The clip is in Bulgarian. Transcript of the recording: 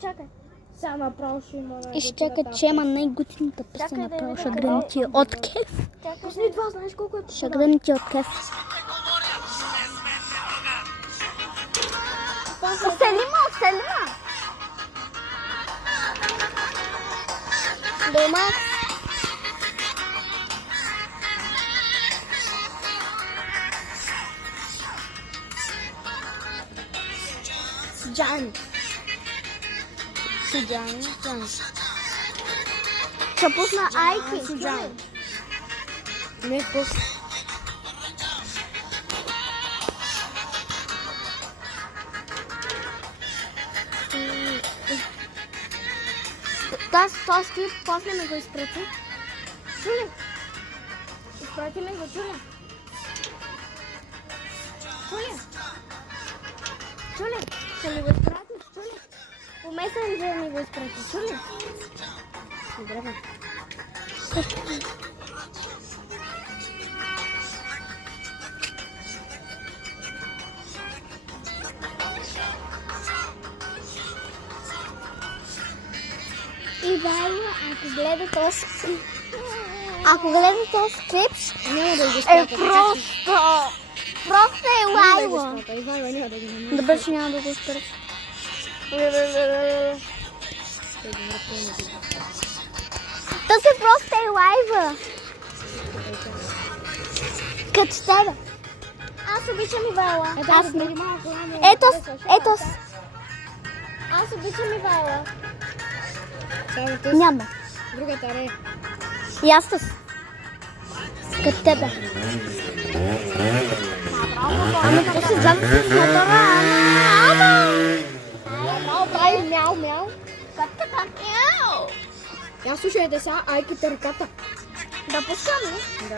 Чакай. Сега направо ще има... Изчакай, че има най-готината песен направо. Ще гръм ти от кеф. Пусни това, знаеш колко е Ще гръм ти от кеф. Оселима! Дома. Джан. Суджан. Ще пусна Айки. Суджан. Не, пусна. Този клип после ме го изпрати. Чули? Изпрати ме го, чули? Ще ми го изпратиш, чули? По месенджера ми го изпрати, чули? Добре, бе. Ивайло, ако гледа този клип, Няма да го е изпратя. просто е лайло. Ивайло няма да го намери. Добре, че няма да го спреш. То се просто е лайва. Като тебе. Аз обичам Ивайла. Аз не. Ето. Аз обичам Ивайла. Няма. Другата не. И аз с. Като тебе. Ама какво се взема с мотора? Ама прави мяу. Катката мяу. Я слушайте сега Айки Търката. Да пускам ли? Да.